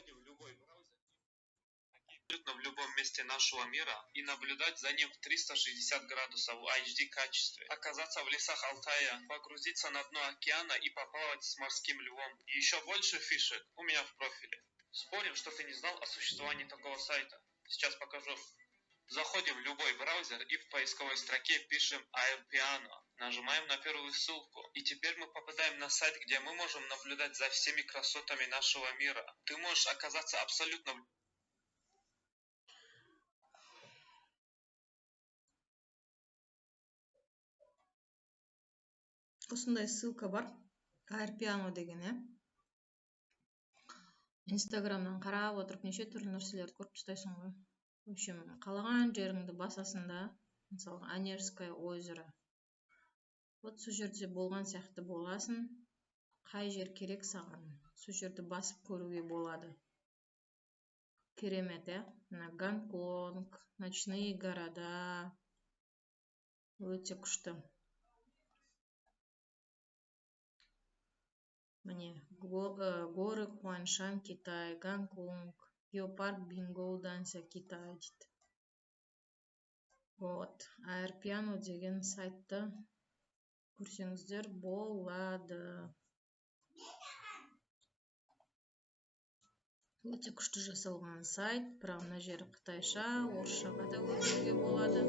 заходим в любой браузер, абсолютно в любом месте нашего мира и наблюдать за ним в 360 градусов в HD качестве. Оказаться в лесах Алтая, погрузиться на дно океана и поплавать с морским львом. И еще больше фишек у меня в профиле. Спорим, что ты не знал о существовании такого сайта? Сейчас покажу. Заходим в любой браузер и в поисковой строке пишем AirPiano. Нажимаем на первую ссылку. И теперь мы попадаем на сайт, где мы можем наблюдать за всеми красотами нашего мира. Ты можешь оказаться абсолютно... Осындай ссылка бар. AirPiano деген, Инстаграмнан қарап отырып неше түрлі нәрселерді көріп тастайсың ғой. В общем, қалаған жеріңді басасында, мысалға Онежское озеро. Вот сол жерде болған сияқты боласың. Қай жер керек саған? Сол жерді басып көруге болады. Керемет, мына Гонконг, ночные города. Өте күшті. Міне, горы Хуаншан, Китай, Гонконг, геопарк Бингоуданса, Китай дейді. Вот, AirPiano деген сайтты көрсеңіздер болады. Өте күшті жасалған сайт, бірақ мына жері қытайша, орысшаға да көруге болады.